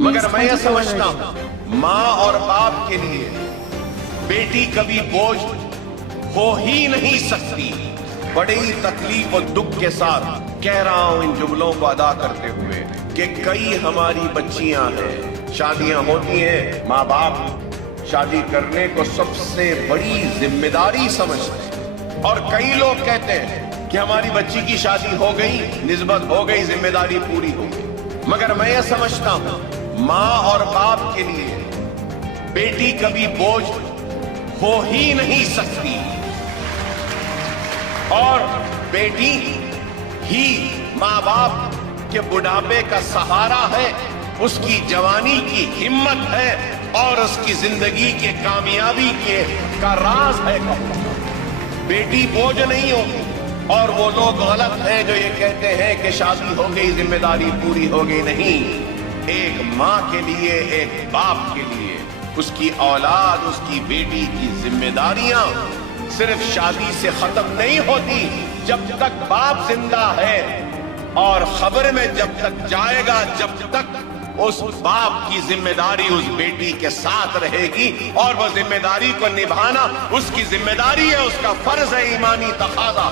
मगर मैं यह समझता हूं माँ और बाप के लिए बेटी कभी बोझ हो ही नहीं सकती। बड़ी तकलीफ और दुख के साथ कह रहा हूं इन जुमलों को अदा करते हुए कि कई हमारी बच्चियां हैं, शादियां होती हैं, माँ बाप शादी करने को सबसे बड़ी जिम्मेदारी समझते हैं और कई लोग कहते हैं कि हमारी बच्ची की शादी हो गई, निस्बत हो गई, जिम्मेदारी पूरी हो गई। मगर मैं यह समझता हूं माँ और बाप के लिए बेटी कभी बोझ हो ही नहीं सकती और बेटी ही माँ बाप के बुढ़ापे का सहारा है, उसकी जवानी की हिम्मत है और उसकी जिंदगी के कामयाबी का राज है। बेटी बोझ नहीं होगी और वो लोग गलत हैं जो ये कहते हैं कि शादी हो गई, जिम्मेदारी पूरी हो गई। नहीं, एक माँ के लिए, एक बाप के लिए उसकी औलाद, उसकी बेटी की जिम्मेदारियां सिर्फ शादी से खत्म नहीं होती। जब तक बाप जिंदा है और खबर में जब तक जाएगा, जब तक उस बाप की जिम्मेदारी उस बेटी के साथ रहेगी और वह जिम्मेदारी को निभाना उसकी जिम्मेदारी है, उसका फर्ज है, ईमानी तकाज़ा।